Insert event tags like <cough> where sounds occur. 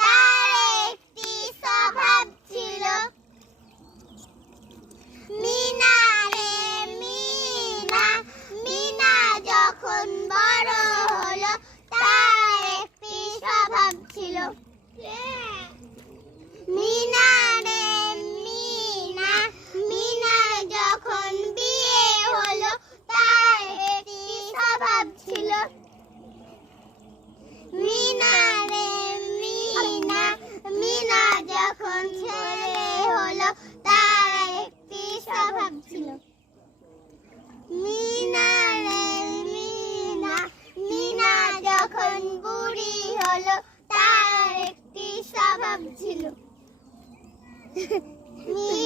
তার একটি স্বভাব ছিল। মিনা মিনা মিনা যখন বড় হলো, তার একটি স্বভাব ছিল। মিনা রে মিনা মিনা যখন বিয়ে হলো, তার একটি স্বভাব ছিল। যখন ছেলে হলো তার একটি স্বভাব ছিল। মিনা মিনা মিনা যখন বুড়ি হলো তার একটি স্বভাব ছিল। মিনা <laughs>